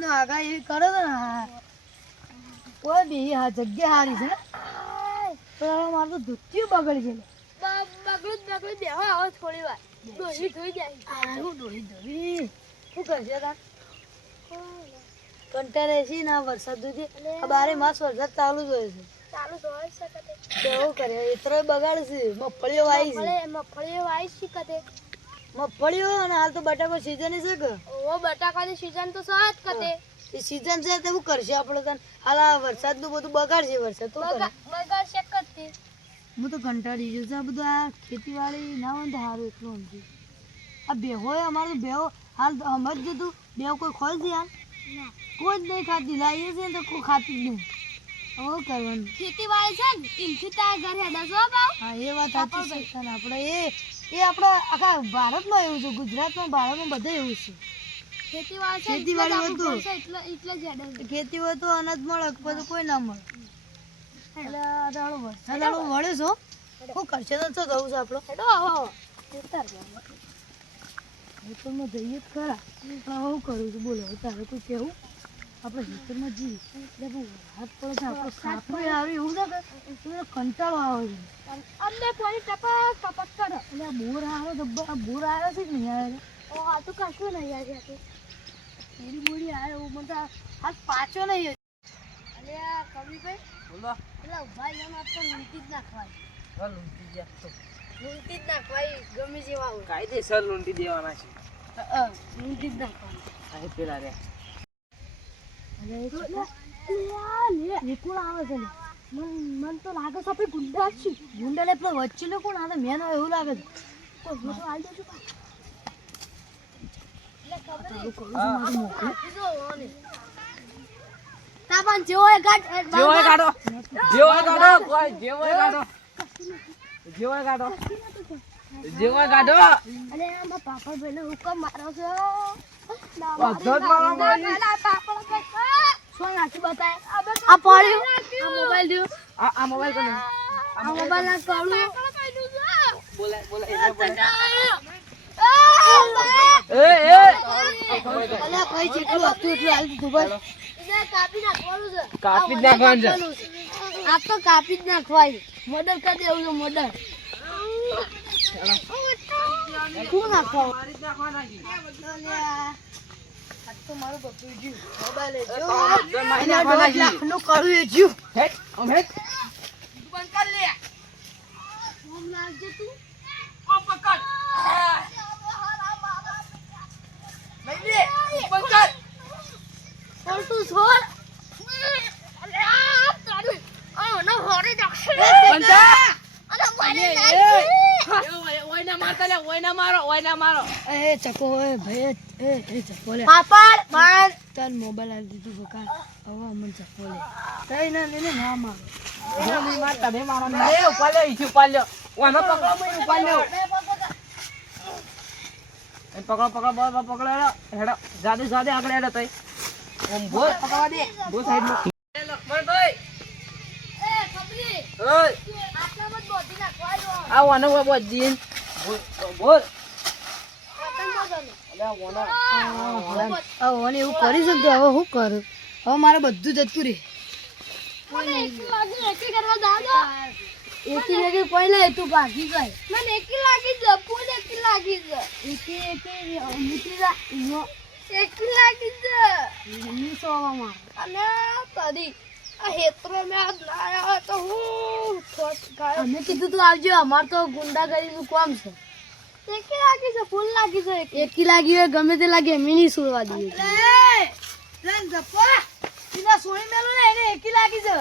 બે દાડો આ બધું કરે ને કોઈ બી આ જગ્યા હારી છે. પણ મારું તો ધોતિયું બગડી છે. બગડું બગડું બેહો આવો થોડી વાર. ડોહી ધોઈ જાય. આવું ડોહી ડોહી શું કરશે તાર? કંટાળે છે ને વરસાદ સુધી? બારે માસ વરસાદ ચાલુ જ હોય છે. ચાલુ તો હોય શકે કેવું કરે? એતરો બગાડ છે. મગફળીઓ વાવી છે. મગફળી વાઈ છે કતે મગફળીઓ અને હાલ તો બટાકો સીઝન છે કે? ઓ બટાકાની સીઝન તો સાત કતે એ સીઝન છે તો શું કરશે આપણે તને? હાલ વરસાદનું બધું બગાડશે વરસાદ તો બગાડશે કતે હું તો કંટાળી ગયો છું. આ બધું આ ખેતીવાડી ના હોય તો સારું એટલું સમજુ. આ બેહો અમારે બેહો હાલ તો સમજ જતું બેહો કોઈ ખોલ છે હાલ કોઈ જ નહીં ખાતી. લાવીએ છે તો કોઈ ખાતી જ નહીં. હવે કરવાનું. ખેતી વાળી છે ને ઇનથી તાર ઘરે દસો બાવ? હા એ વાત સાચી છે. અને આપણે એ એ આપણા આખા ભારતમાં એવું છે ગુજરાતમાં ભારતમાં બધે એવું છે. ખેતી છે ખેતીવાડી હતું. આપણું ઘર છે, એટલે એટલે જ હેડે ખેતી હોય તો અનાજ મળે બધું કોઈ ના મળે. એટલે છો? કરશે તો શું થવું છે આપણો? હેડો આવો ઉતાર હું તો મેં જઈએ જ ખરા. પણ હું કરું છું બોલો તારે કોઈ કહેવું આપણે ખેતરમાં જઈએ એટલે હાથ પડે છે આપણે સાપરે આવે એવું ના કરે તો કંટાળો આવે છે. અમને કોઈ ટપક ટપક કરો. એટલે આ બોર આવે તો બ- આ બોર આવે છે કે નહીં આવે ઓ આ તો કશું નહીં યાર યાર બોરી મૂડી આવે એવું મને હાથ પાછો નહીં અરે આ કવિભાઈ. બોલો. એટલે ભાઈ એમ આપતો લૂંટી જ નાખવાય. લૂંટી જ તો લૂંટી જ નાખવાય ગમે જેવા હોય. કાયદેસર લૂંટી દેવાના છે. લૂંટી જ નાખવાય. આ પેલા રે અરે એ લે, છોકરા, લે, લે. એ કોણ આવે છે મન તો લાગે છે આપણે ગુંડા જ છીએ ગુંડા વચ્ચે પેલો કોણ આવે મેન હોય એવું લાગે છે તો હું તો આવી જજો પાછો. લે, ખબર તારું કરું છું મારું મોકલું. નહીં. જો ઓને. તાપણ જેવો એ ગાઢ જેવો હોય કાઢો જેવો હોય કાઢો કોઈ જેવો હોય કાઢો જેવો હોય કાઢો જેવો હોય કાઢો અને આમાં પાપડ ભાઈને હુકમ મારો છે પાપડ! શું નાખી બતાય. આ પડ્યું. આ મોબાઈલ દો આ આ મોબાઈલ કોનો? આ મોબાઈલ ના કાઢું. બોલા બોલા એ બોલાય એ એ. અલ્યા કઈ જેટલું હતું એટલું હાલ દીધું બસ. કાપી નાખવાનું છે. કાપી જ નાખવાનું છે. આ તો કાપી જ નાખવાય. મોડર કરી દેવું છે મોડલ શું નાખવાનું? મારી જ નાખવાના તો મારું બકરું જ્યું. મોબાઈલ એ એ જ્યું. તો બધો મારી અને નાખવાના દોઢ છે લાખનું કડું એ જ્યું. હેટ આમ હેટ આમ લાગજે તું ઓ પકડ લઈ લે પકડ પણ તું છોડ અલે આ તારું આ ના હોરી નાખશે બંધા અરે ઓયના મારતા લે ઓયના મારો ઓયના મારો. એ ચકો એ ભાઈ એ એ ચકો લે. પાપડ બંધ તાર મોબાઈલ આવી દીધું બકા હવે અમને ચકો લે. તઈ ના લઈને ના મારો. મારતા બે મારો લે ઉપાડ ઈથી ઉપાડ ઓનો પકડો મને ઉપાડ એ પકડો પકડો હેડો જાદે જાદે આગળ હેડો તઈ. ઓમ બોલ. પકડવા દે. ભો સાઈડમાં. એ લક્ષ્મણભાઈ એ ખબરી ઓય. આટલામાં જ બોધી નાખવાનો આ ઓનો વો બોલ હવે એવું કરી છે હવે શું કરું? હવે મારે બધું જતું મને એકી લાગી એકી કરવા દાદો એકી એકી પહેલા તું ભાગી ગઈ. મને એકી લાગી જ ફૂલ એકી લાગી જ. એકી એકી જા ઈનો એકી લાગી જ. મેં આજ ના અમે કીધું તું આવજો અમાર તો ગુંડાગરીનું કામ છે. એકી લાગી છે ફૂલ લાગી છે એકી. લાગી હોય ગમે તે લાગે એમ સુરવા દઈએ મેલું ને એને એકી લાગી છે.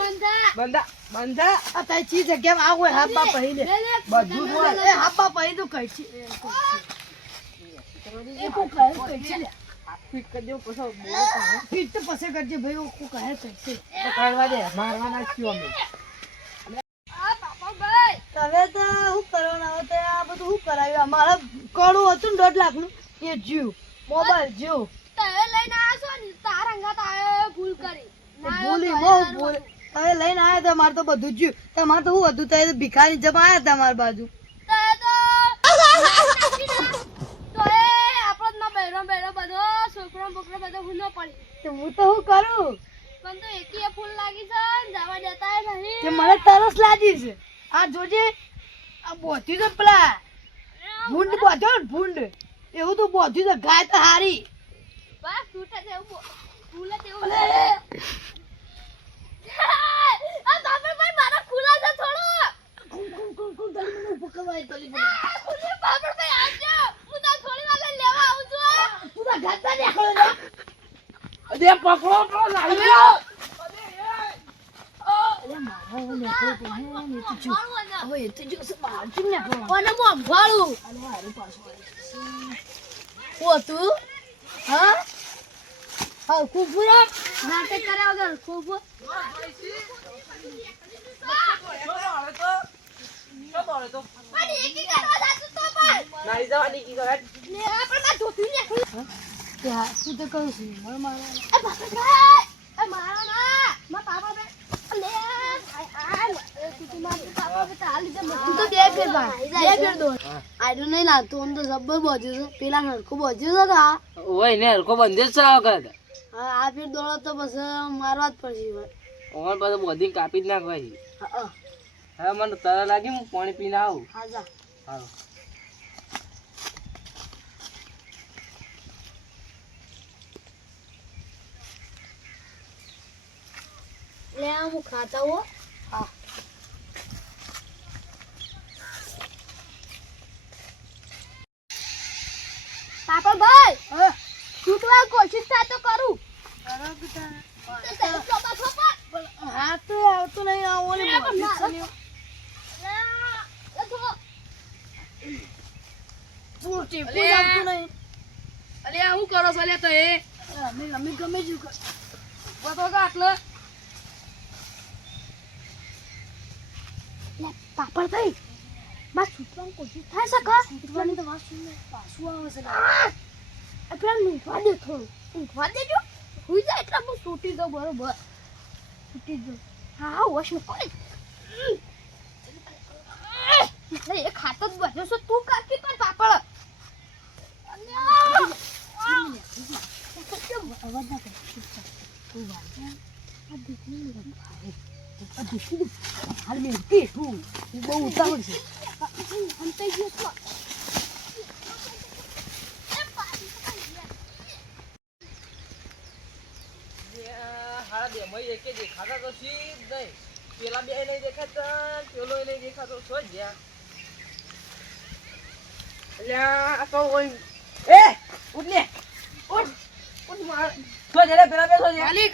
બંધા બંધા. બંધા. આ ચી આવું હોય. હાથ બાપ બધું બાપ પહેરી તું કઈ છે એ કો કઈ છે ફિટ પછી તો પછી કરજે ભાઈ ઓ કો કહે દે મારવાના જ છીએ અમે. આ પાપા ભાઈ હવે તો શું કરવાના? હવે તો આ બધું શું કરાવ્યું અમારે કડું હતું ને દોઢ લાખનું. એ જીવ મોબાઈલ જ્યું તમે લઈને આવ્યા છો ને તારા અંગાત આવ્યો ભૂલ કરી. ભૂલી તો ભૂલ. તમે લઈને આવ્યા હતા મારે તો બધું જ્યું તમારે તો શું હતું? તમે ભિખારી જમા આવ્યા હતા મારી બાજુ તો એ તો તો એ આપણો જ ના બહેરો બહેરો બધો હું તો હું કરું પણ તો એકી ફૂલ લાગી છે જવા દેતા નહીં કે મને તરસ લાગી છે આ જોજે આ બોધી છે પેલા ભૂંડ બોધ્યો ને ભૂંડ એવું તો બોધ્યું છે ગાય તો હારી બસ તૂટે છે એવું આ બાપરે ભાઈ મારા ખુલા છે થોડું કુમ, કુમ, કુમ, કુમ, તને મને પકવાય તો બાપરે તું? પકડો હા, કુકુરો? નાટક કર્યા વગર ખૂબ દોડે તો. શું દોડે તો? પણ એકી કરવા જાતું તો પણ નારી જવાની હા, શું તો કહું છું? મને મારવાનો. એ બાપરે ભાઈ! એ મારા ના! મા પાણી પીને આવું. આ એ તું માર પાપા બે તાલ લીધે તું તો બે ફેર માર. બે ફેર દોડ. આયરો નહીં લાગતું, આમ તો જબ્બર બોજ્યું છે. પેલા નડકો બોજ્યું છે કે આ? ઓય ને હરખો બંધે જ છે આ વખત હા, આ ફેર દોડો તો પછી મારવા જ પડશે ભાઈ. ઓન પાછું બધી કાપી જ નાખવાય છે. હા, હા, હવે મને તરસ લાગી હું પાણી પીને આવું હા, જા. હાલો. લે હું ખાતા હો? હા. પાપા ભાઈ હા. છૂટવા કોશિશ થાય તો કરું. કરો તો તને ચોપા ચોપા પણ હાથ તો આવતો નહીં આ ઓલી લે, પણ બોધી મારો છે ને. તો તું જ આપતું નહીં. હું કરો છો તો એ. અમે અમે ગમે તેવું કર. આટલે. પાપડ ભાઈ બસ છૂટવાની કોશિશ થાય સકા છૂટવાની તો વાત સુન પાછું આવે છે આપણે ઊંઘવા દે થોડું. ઊંઘવા દેજો હુઈ જાય એટલે હું છૂટી દઉં બરોબર. છૂટી દઉં હા હા વોશ મૂકો એ ખાતો જ બન્યો છો. તું કાકી પણ પાપડ. અવાજ ના કર. તું વાત આ દીકરી હાલ તું. તું બહુ ઉતાવળ તો જ નહીં પેલા બે નહીં દેખાતા પેલો નહીં દેખાતો છો જ્યાં આ તો એ ઉઠ લે ઉઠ ઉઠ માર છો જરા પેલા બે જે માલિક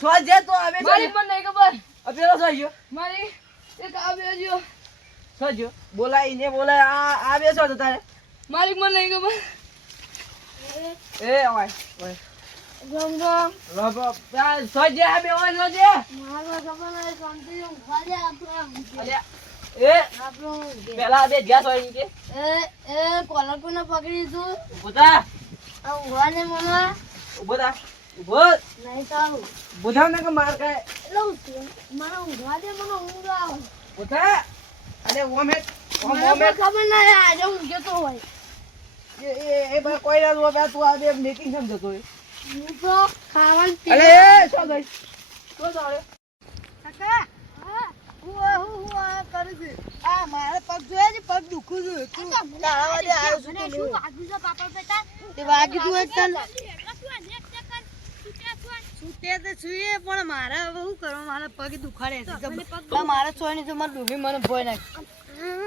છો જે તો આવે છે પણ મને નહીં ખબર. આ પેલો છો ગયો મારી એક આ બેજો છો ગયો બોલાય ને બોલાય આ આ છો તો તારે. માલિક મને નહીં ખબર. એ ઓય ઓય. ગમ ગમ. રબ છો જે આ બે ઓય જે ખબર નહીં, આપણે. એ આપણો. પેલા બે જ્યાં છો કે. એ એ કોલર પણ પકડી તું ઊભો થા. ઊંઘવા દે ઊભો થા. ઊભો. નહીં સારું ઊભો ને કે માર કાય એટલે ઊંઘ- મને ઊંઘવા દે મને ઊંઘ આવે. ઊભો. અરે ઓમ હે ઓમ મને ઓમ હે. પણ ખબર નહીં આજે ઊંઘ્યો તો હોય. એ એ એ બા કોઈ ના જોવા તું આ બે મીટિંગ કેમ જતો હોય? હું તો ખાવાનું પી અરે એ શું ગઈ શું ચાલે કાકા હું હું હું આ કરું છું. આ મારા પગ જોયા છે પગ દુખું છું તું તારા વાડે આવ્યો છું શું વાગ્યું છે પાપડ બેટા તે વાગી તું એક તને તો પણ મારે હવે શું કરવા? મારા પગ દુખાડે છે. મારા સોયની તો મારા ડૂબી મને ભોય નાખી.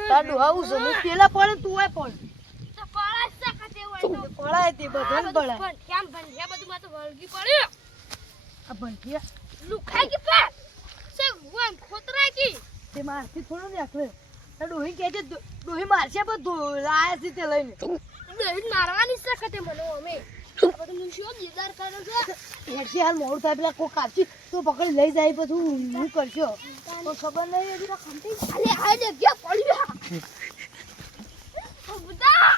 તાર ડોહાવું છે. હું પેલા પડે તું આય પડે. પડાય તે. બધું પડાય બધું કેમ ભંડિયા બધું માં તો વળગી પડ્યું. આ લુખાઈ ગઈ પે. સે વન ખોતરાઈ ગઈ. તે મારથી થોડું નીકળે. તાર ડોહી કે છે ડોહી મારશે પણ ધો- લાયા છે તે લઈને. મારવાની સખતે મને અમે કાપી તો પકડી લઈ જાય પછી હું કરશો કોઈ ખબર તો ખમતી અલે આ જગ્યા પડ્યું બધા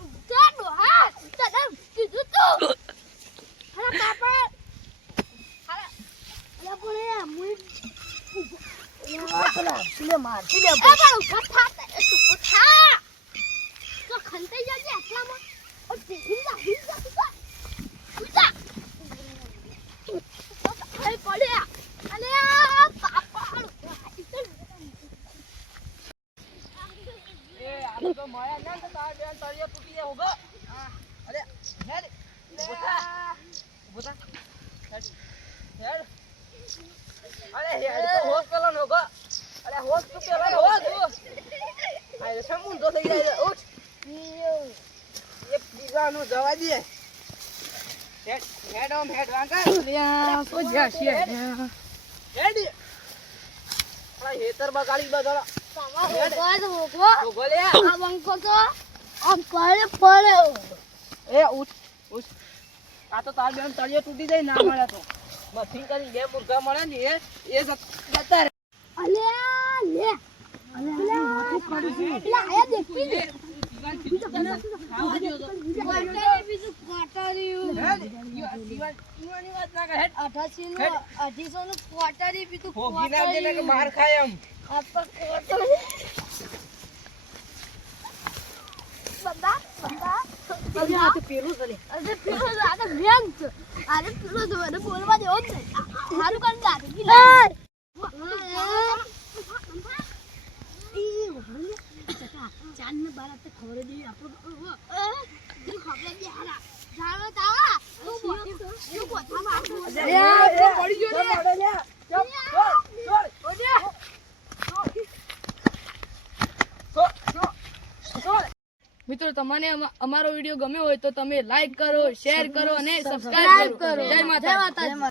બધા ડોહા તને તો અરે અરે પણ ઊભા થા તે તું ઉઠા તો ખંતાઈ જજે આટલામાં ઓ ટીવી જા હિલ જા તું જા ઉઠા અલ્યા અલ્યા પાપડ એ આપણે તો મળ્યા ના તો તારા બેન તળિયે તૂટી જાય ઊભો અરે હેડ ઊભો થા ઊભો થા હેડ હેડ અરે હેડ તો હોશ પેલો નો ઊભો અરે હોશ તું પેલો નો હોશ અરે સમું તો થઈ જાય ઉઠ. એ પીવાનું જવા દે. હેડ હેડ ઓમ હેડ વાંકા. તો જ્યાં છે હેડ. અરે હેતર બગાડી બગાડો તમારો હોગો? હોગો લે. આ બંકો તો આમ પડે પડે એ ઉઠ ઉઠ. આ તો તાર બેન તળિયે તૂટી જાય ના મળે તો. મથિંગ કરી બે મુર્ગા મળે ને એ એ જત- રહે. અલ્યા લે અલ્યા પેલા આયા દેખી લે. ખાવા દ્યો તો. બીજું કોટરિયું હેડ, ઈવા- ઈવા- ઈવાની વાત ના કર, માર ખાય એમ ક્વાર્ટરી બંદા બંદા. અરે આ તો પેલું છે લે. અરે પેલો આ તો બેન છે અરે પેલો તો મને બોલવા દેવો જ નહીં મારું કામ દાદુ કી લે ચાંદ ને બાર આપતે ખબર નહીં આપણો ખબર જ હારા જાણો તાવા તું બોલ તું માર પડી ગયો લે ચાપ, છોડ, છોડ. છોડ, છોડ, છોડ. મિત્રો તમને અમારો વીડિયો ગમ્યો હોય તો તમે લાઈક કરો શેર કરો અને સબસ્ક્રાઈબ કરો. જય માતા